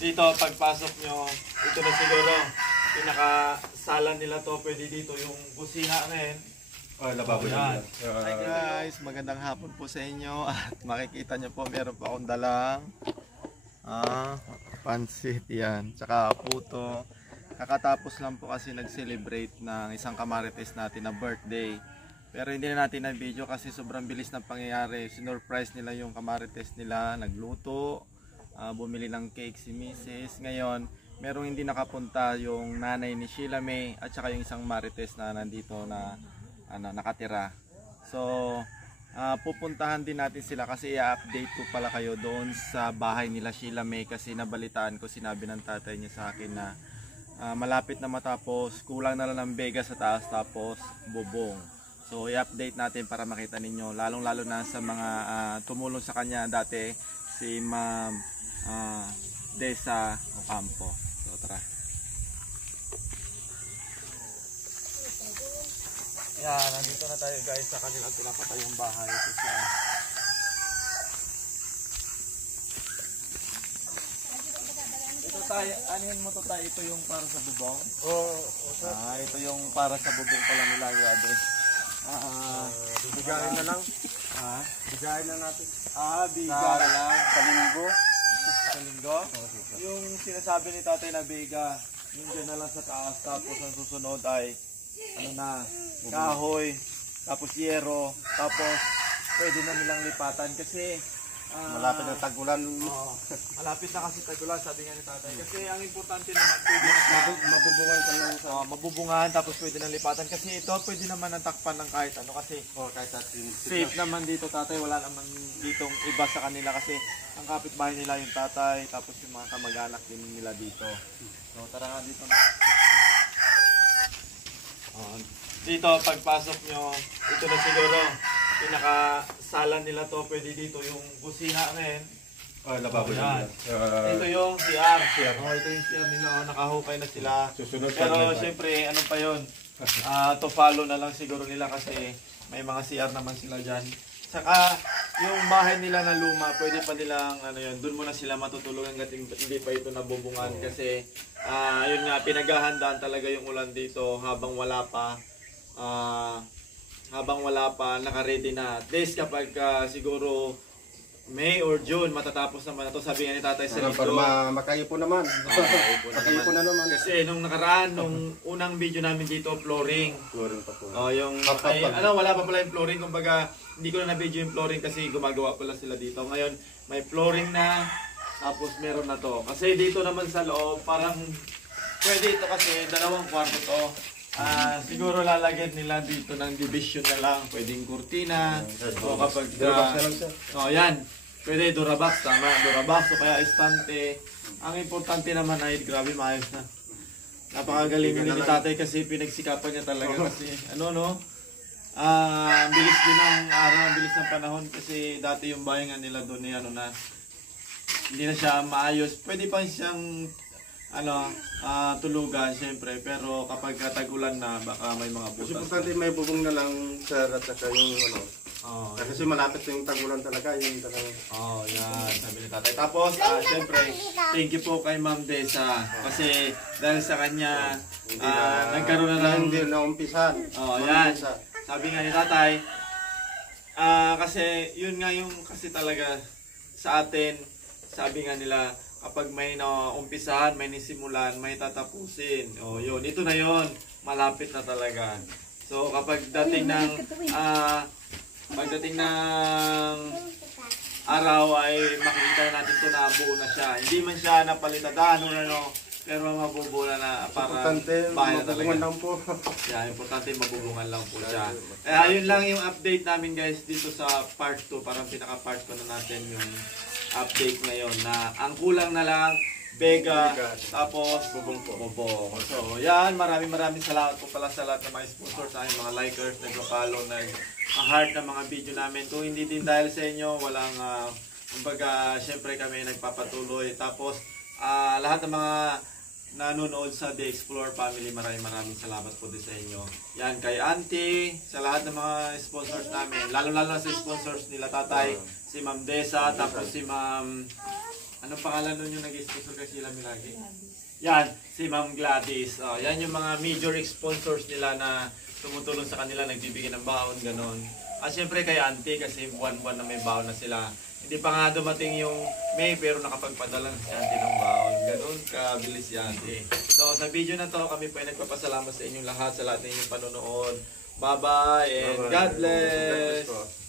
Dito, pagpasok nyo, ito na siguro, pinaka-sala nila to, pwede dito yung kusina rin. Oh, lababo yan. Hi guys, magandang hapon po sa inyo at makikita nyo po meron pa akong dalang pansit yan, tsaka puto. Kakatapos lang po kasi nag-celebrate ng isang kamarites natin na birthday. Pero hindi na natin na video kasi sobrang bilis ng pangyayari. Sinurprise nila yung kamarites nila, nagluto, bumili ng cake si Mrs. Ngayon, merong hindi nakapunta yung nanay ni Sheila May at saka yung isang marites na nandito na nakatira. So, pupuntahan din natin sila kasi i-update ko pala kayo doon sa bahay nila Sheila May kasi nabalitaan ko, sinabi ng tatay niya sa akin na malapit na matapos, kulang na lang ng bega sa taas tapos bubong. So i-update natin para makita ninyo, lalong lalo na sa mga tumulong sa kanya dati, si Ma'am Desa Ocampo. So tara. Yan, nandito na tayo guys sa kanilang pinapatayong bahay. Ito siya. Ito tayo, anin mo to tayo, ito yung para sa bubong? Oo. Ito yung para sa bubong pala nila, grabe. Bigayin na lang. Bigayin na natin. Biga lang. Sa linggo. Sa linggo? Yung sinasabi ni tatay na biga, yun dyan na lang sa taas, tapos ang susunod ay, kahoy, tapos yero, tapos pwede na nilang lipatan kasi Malapit na tagulan. Malapit na kasi tagulan, sabi nga ni tatay. Kasi ang importante naman, pwede na Mabubungan ka lang sa... mabubungan, tapos pwede na lipatan. Kasi ito, pwede naman ang takpan ng kahit ano. Kasi kahit natin. safe naman dito tatay, wala naman ditong iba sa kanila. Kasi ang kapitbahay nila yung tatay, tapos yung mga kamag-anak din nila dito. So tara nga dito. Dito, pagpasok nyo, ito na siguro, pinaka-sala nila to, pwede dito yung kusina rin. Oh, lababo yan. Ito yung CR. Ito yung CR nila, nakahukay na sila. Pero syempre, ano pa yun? To follow na lang siguro nila kasi may mga CR naman sila dyan. Saka, yung bahay nila na luma, pwede pa nilang, doon muna sila matutulog hanggat hindi pa ito nabubungan. Kasi, yun nga, pinaghahandaan talaga yung ulan dito habang wala pa. Naka-ready na. At least kapag siguro May or June, matatapos naman na ito. Sabi nga ni tatay sa video. Para makaipon naman. Makaipon na naman. Kasi nung nakaraan, nung unang video namin dito, flooring. Flooring pa po. Wala pa pala yung flooring. Kumbaga, hindi ko na na-video yung flooring kasi gumagawa pala sila dito. Ngayon, may flooring na. Tapos meron na to. Kasi dito naman sa loob, parang pwede ito kasi dalawang kwarto to. Siguro lalagyan nila dito ng division na lang, pwedeng kurtina o kapag yan, pwede Durabox, tama, Durabox o kaya estante. Ang importante naman ay grabe maayos na. Napakagaling ni tatay kasi pinagsikapan niya talaga kasi bilis din ng araw, bilis ng panahon kasi dati yung bahay nga nila doon hindi na siya maayos. Pwede pa siyang tulugan syempre, pero kapag tag-ulan na baka may mga butas. Kasi importante may bubong na lang sir at saka yung kasi malapit yung tagulan talaga yung talaga. Yan, sabi ni tatay. Tapos syempre, thank you po kay Ma'am Desa kasi dahil sa kanya nagkaroon na lang hindi na umpisan. Yan. Sabi nga ni tatay, kasi yun nga yung kasi talaga sa atin, sabi nga nila, kapag may naumpisahan, may nisimulan, may tatapusin. Yun. Ito na yun. Malapit na talaga. So, kapag dating ng araw ay makikita natin ito na buo na siya. Hindi man siya napalitan, pero mabubuo na para bahay na talaga. Lang po. Importante mabubungan lang po siya. Ayun lang yung update namin guys dito sa part 2. Parang pinaka-part 2 na natin yung update ngayon na ang kulang na lang bega tapos bubong. So yan, maraming salamat po pala sa lahat ng mga sponsors, sa mga likers, nagpa-follow, nag-heart ng mga video namin. Kung hindi din dahil sa inyo, walang kumbaga syempre kami nagpapatuloy. Tapos lahat ng mga nanonood sa The Explore Family, maraming salamat po din sa inyo. Yan, kay Auntie, sa lahat ng mga sponsors namin, lalo na sa sponsors nila tatay, si Ma'am Desa, tapos si Ma'am Anong pangalan nun yung nag-sponsor kay Sheila Milagi? Yan, si Ma'am Gladys. Yan yung mga major sponsors nila na tumutulong sa kanila, nagbibigay ng baon, ganon. At syempre kay Auntie kasi buwan-buwan na may baon na sila. Hindi pa nga dumating yung May pero nakapagpadala si Auntie ng baon. Ganon kabilis si Auntie. So sa video na to, kami po ay nagpapasalamat sa inyong lahat, sa lahat ng inyong panonood. Bye-bye and God bless!